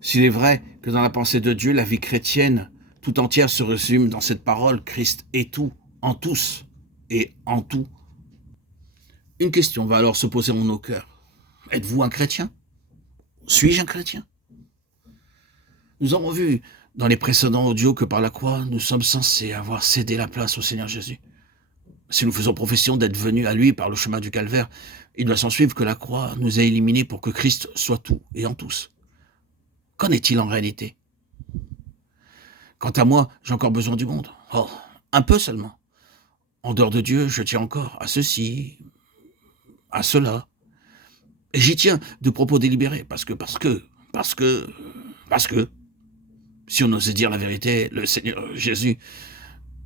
S'il est vrai que dans la pensée de Dieu, la vie chrétienne tout entière se résume dans cette parole, Christ est tout, en tous et en tout, une question va alors se poser en nos cœurs. Êtes-vous un chrétien? Suis-je un chrétien? Nous avons vu dans les précédents audios que par la croix, nous sommes censés avoir cédé la place au Seigneur Jésus. Si nous faisons profession d'être venus à lui par le chemin du calvaire, il doit s'en suivre que la croix nous a éliminés pour que Christ soit tout et en tous. Qu'en est-il en réalité? Quant à moi, j'ai encore besoin du monde. Oh, un peu seulement. En dehors de Dieu, je tiens encore à ceci, à cela. Et j'y tiens de propos délibérés, parce que, si on osait dire la vérité, le Seigneur Jésus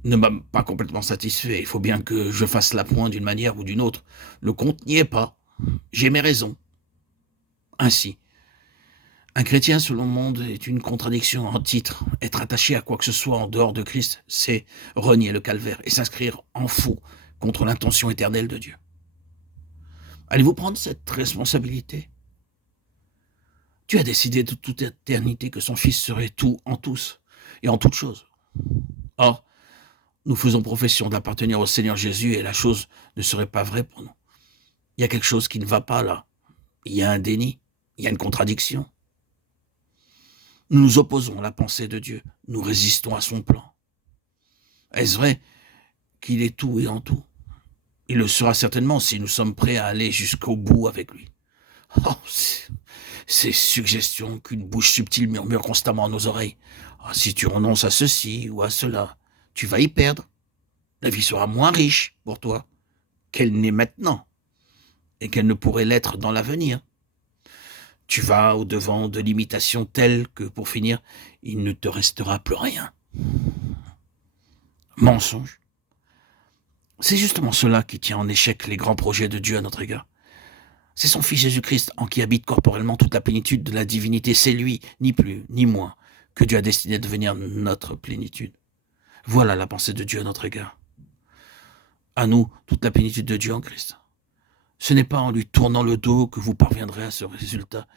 ne m'a pas complètement satisfait. Il faut bien que je fasse l'appoint d'une manière ou d'une autre. Le compte n'y est pas. J'ai mes raisons. Ainsi, un chrétien selon le monde est une contradiction en titre. Être attaché à quoi que ce soit en dehors de Christ, c'est renier le calvaire et s'inscrire en faux contre l'intention éternelle de Dieu. Allez-vous prendre cette responsabilité? Dieu a décidé de toute éternité que son Fils serait tout en tous et en toutes choses. Or, nous faisons profession d'appartenir au Seigneur Jésus et la chose ne serait pas vraie pour nous. Il y a quelque chose qui ne va pas là. Il y a un déni, il y a une contradiction. Nous nous opposons à la pensée de Dieu, nous résistons à son plan. Est-ce vrai qu'il est tout et en tout? Il le sera certainement si nous sommes prêts à aller jusqu'au bout avec lui. Oh, ces suggestions qu'une bouche subtile murmure constamment à nos oreilles. Ah, si tu renonces à ceci ou à cela, tu vas y perdre. La vie sera moins riche pour toi qu'elle n'est maintenant et qu'elle ne pourrait l'être dans l'avenir. Tu vas au-devant de limitations telles que, pour finir, il ne te restera plus rien. Mensonge. C'est justement cela qui tient en échec les grands projets de Dieu à notre égard. C'est son Fils Jésus-Christ en qui habite corporellement toute la plénitude de la divinité. C'est lui, ni plus, ni moins, que Dieu a destiné à devenir notre plénitude. Voilà la pensée de Dieu à notre égard. À nous, toute la plénitude de Dieu en Christ. Ce n'est pas en lui tournant le dos que vous parviendrez à ce résultat.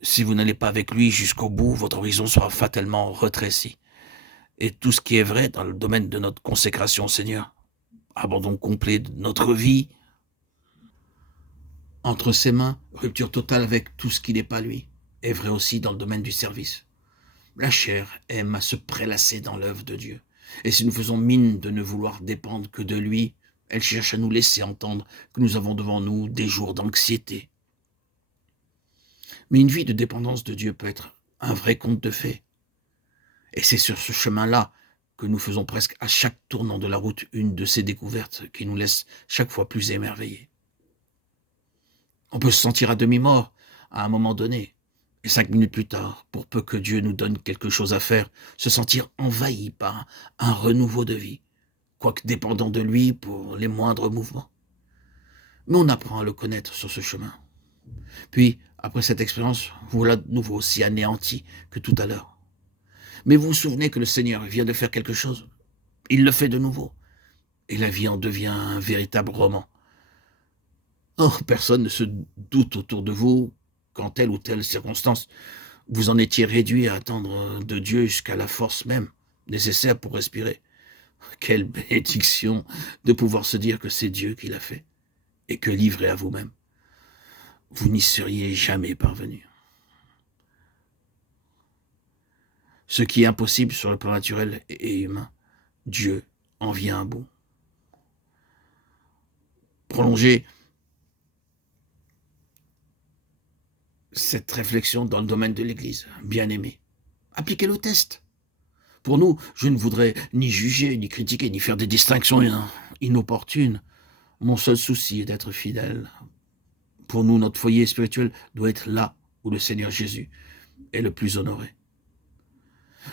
Si vous n'allez pas avec lui jusqu'au bout, votre horizon sera fatalement rétréci. Et tout ce qui est vrai dans le domaine de notre consécration au Seigneur, abandon complet de notre vie, entre ses mains, rupture totale avec tout ce qui n'est pas lui, est vrai aussi dans le domaine du service. La chair aime à se prélasser dans l'œuvre de Dieu. Et si nous faisons mine de ne vouloir dépendre que de lui, elle cherche à nous laisser entendre que nous avons devant nous des jours d'anxiété. Mais une vie de dépendance de Dieu peut être un vrai conte de fées. Et c'est sur ce chemin-là que nous faisons presque à chaque tournant de la route une de ces découvertes qui nous laissent chaque fois plus émerveillés. On peut se sentir à demi-mort à un moment donné, et 5 minutes plus tard, pour peu que Dieu nous donne quelque chose à faire, se sentir envahi par un renouveau de vie, quoique dépendant de lui pour les moindres mouvements. Mais on apprend à le connaître sur ce chemin. Puis, après cette expérience, voilà de nouveau aussi anéanti que tout à l'heure. Mais vous vous souvenez que le Seigneur vient de faire quelque chose? Il le fait de nouveau. Et la vie en devient un véritable roman. Oh, personne ne se doute autour de vous qu'en telle ou telle circonstance, vous en étiez réduit à attendre de Dieu jusqu'à la force même nécessaire pour respirer. Quelle bénédiction de pouvoir se dire que c'est Dieu qui l'a fait et que livré à vous-même, vous n'y seriez jamais parvenu. Ce qui est impossible sur le plan naturel et humain, Dieu en vient à bout. Prolonger cette réflexion dans le domaine de l'Église, bien aimé. Appliquez le test. Pour nous, je ne voudrais ni juger, ni critiquer, ni faire des distinctions inopportunes. Mon seul souci est d'être fidèle. Pour nous, notre foyer spirituel doit être là où le Seigneur Jésus est le plus honoré.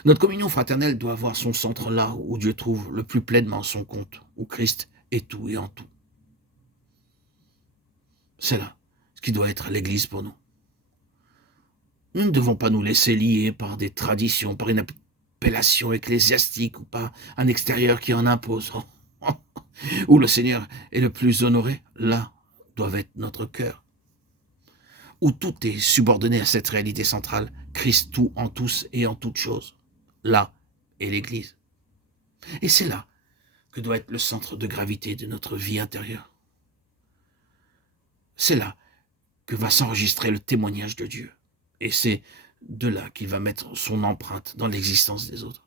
Notre communion fraternelle doit avoir son centre là où Dieu trouve le plus pleinement son compte, où Christ est tout et en tout. C'est là ce qui doit être l'Église pour nous. Nous ne devons pas nous laisser lier par des traditions, par une appellation ecclésiastique ou par un extérieur qui en impose. Où le Seigneur est le plus honoré, là doit être notre cœur. où tout est subordonné à cette réalité centrale, Christ tout en tous et en toutes choses. Là est l'Église. Et c'est là que doit être le centre de gravité de notre vie intérieure. C'est là que va s'enregistrer le témoignage de Dieu. Et c'est de là qu'il va mettre son empreinte dans l'existence des autres.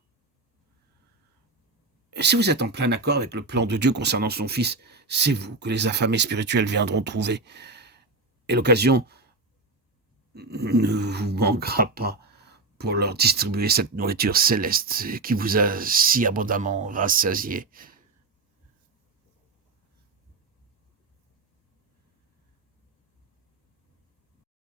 Et si vous êtes en plein accord avec le plan de Dieu concernant son Fils, c'est vous que les affamés spirituels viendront trouver. Et l'occasion ne vous manquera pas pour leur distribuer cette nourriture céleste qui vous a si abondamment rassasié.